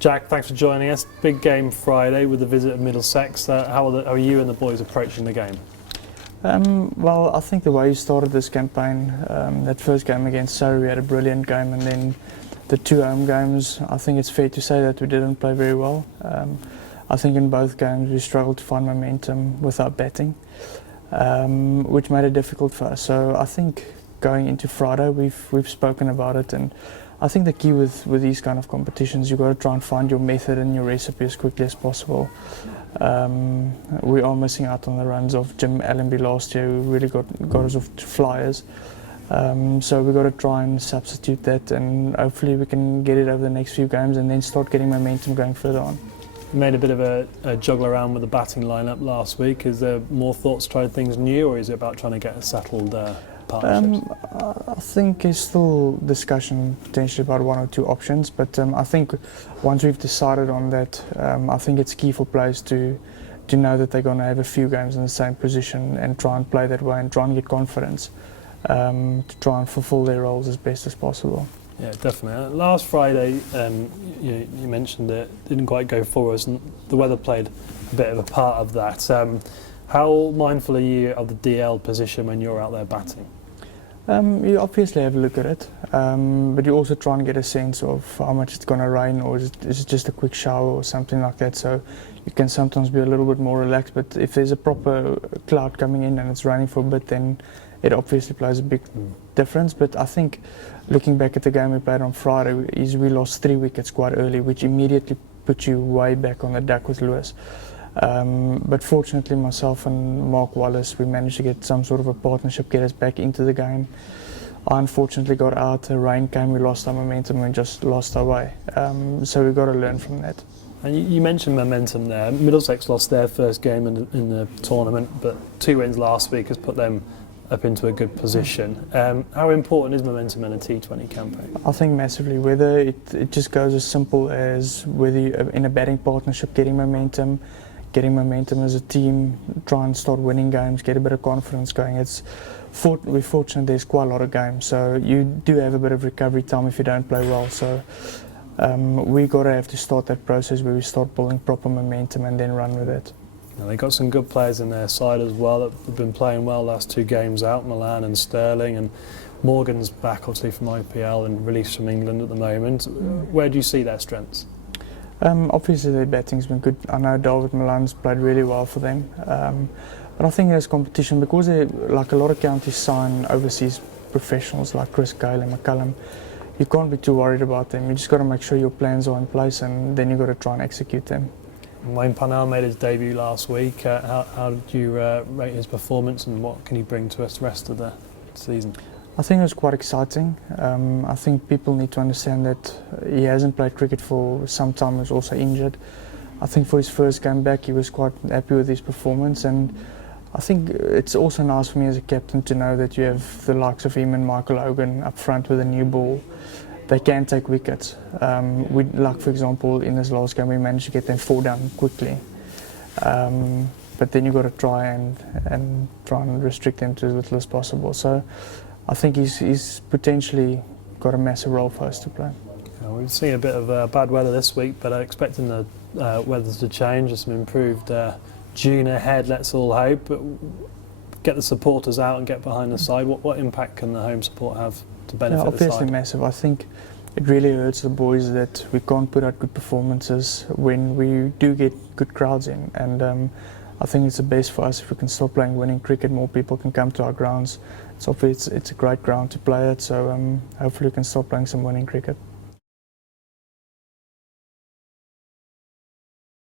Jack, thanks for joining us. Big game Friday with the visit of Middlesex. How are you and the boys approaching the game? Well, I think the way you started this campaign, that first game against Surrey, we had a brilliant game, and then the two home games, I think it's fair to say that we didn't play very well. I think in both games we struggled to find momentum without batting, which made it difficult for us. So I think going into Friday, we've spoken about it, and I think the key with these kind of competitions, you've got to try and find your method and your recipe as quickly as possible. We are missing out on the runs of Jim Allenby last year, who really got us off to flyers. So we've got to try and substitute that, and hopefully we can get it over the next few games and then start getting momentum going further on. You made a bit of a juggle around with the batting lineup last week. Is there more thoughts trying things new, or is it about trying to get a settled partnerships? I think there's still discussion potentially about one or two options, but I think once we've decided on that, I think it's key for players to know that they're going to have a few games in the same position and try and play that way and try and get confidence to try and fulfill their roles as best as possible. Yeah, definitely. Last Friday, you mentioned it didn't quite go for us, and the weather played a bit of a part of that. How mindful are you of the DL position when you're out there batting? You obviously have a look at it, but you also try and get a sense of how much it's going to rain, or is it just a quick shower or something like that. So you can sometimes be a little bit more relaxed, but if there's a proper cloud coming in and it's raining for a bit, then it obviously plays a big difference. But I think looking back at the game we played on Friday, we lost 3 wickets quite early, which immediately put you way back on the deck with Lewis. But fortunately myself and Mark Wallace, we managed to get some sort of a partnership, get us back into the game. I unfortunately got out, the rain came, we lost our momentum and just lost our way. So we've got to learn from that. And you mentioned momentum there. Middlesex lost their first game in the tournament, but 2 wins last week has put them up into a good position. How important is momentum in a T20 campaign? I think massively. Whether it just goes as simple as whether you're in a batting partnership, getting momentum as a team, try and start winning games, get a bit of confidence going. We're fortunate there's quite a lot of games, so you do have a bit of recovery time if you don't play well. So we got to have to start that process where we start building proper momentum and then run with it. They've got some good players in their side as well that have been playing well last 2 games out, Milan and Sterling, and Morgan's back obviously from IPL and released from England at the moment. Where do you see their strengths? Obviously their batting's been good. I know David Milan's played really well for them, but I think there's competition because like a lot of counties sign overseas professionals like Chris Gale and McCullum. You can't be too worried about them. You just got to make sure your plans are in place, and then you've got to try and execute them. Wayne Parnell made his debut last week. How did you rate his performance, and what can he bring to us the rest of the season? I think it was quite exciting. I think people need to understand that he hasn't played cricket for some time. He was also injured. I think for his first game back he was quite happy with his performance, and I think it's also nice for me as a captain to know that you have the likes of him and Michael Hogan up front with a new ball. They can take wickets. Like for example in this last game we managed to get them 4 down quickly. But then you've got to try and restrict them to as little as possible. So I think he's potentially got a massive role for us to play. We've seen a bit of bad weather this week, but I'm expecting the weather to change. There's some improved June ahead, let's all hope. But get the supporters out and get behind the side. What impact can the home support have to benefit the side? Obviously massive. I think it really hurts the boys that we can't put out good performances when we do get good crowds in, and I think it's the best for us if we can start playing winning cricket. More people can come to our grounds. It's a great ground to play at, so hopefully we can start playing some winning cricket.